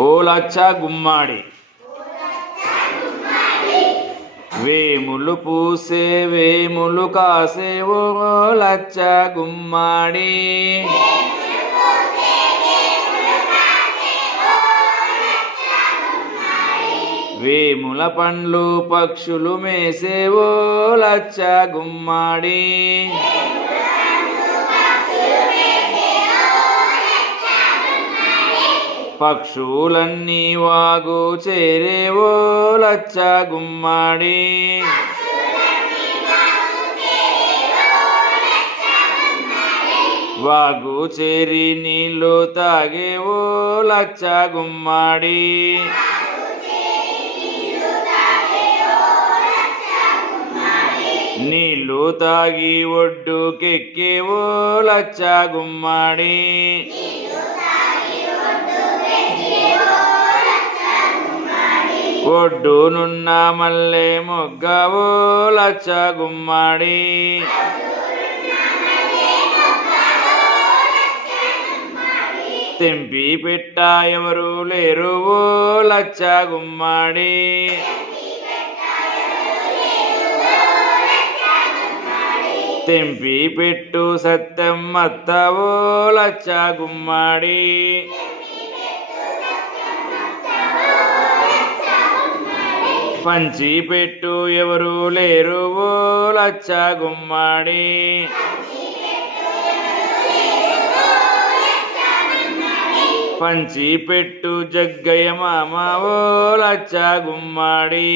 ఓ లచ్చ గుమ్మాడి. వేములు పూసే వేములు కాసే ఓ లచ్చ గుమ్మాడి. వేముల పండ్లు పక్షులు మేసే ఓ లచ్చ గుమ్మాడి. పక్షులన్నీ వాగు చేరేవో లచ్చ గుమ్మాడి. వాగు చేరి నీళ్ళు తాగేవో లచ్చ గుమ్మాడి. నీళ్ళు తాగి ఒడ్డుకెక్కేవో లచ్చ గుమ్మాడి. ఒడ్డునున్న మల్లె మొగ్గవో లచ్చ గుమ్మాడి తెంపి పెట్ట ఎవరు లేరు ఓ లచ్చ గుమ్మాడి తెంపి పెట్టు సత్యం మత్తవో లచ్చ గుమ్మాడి పంచి పెట్టు ఎవరు లేరు ఓ లచ్చ గుమ్మాడి. పంచి పెట్టు జగ్గయ్య మామ ఓ లచ్చ గుమ్మాడి.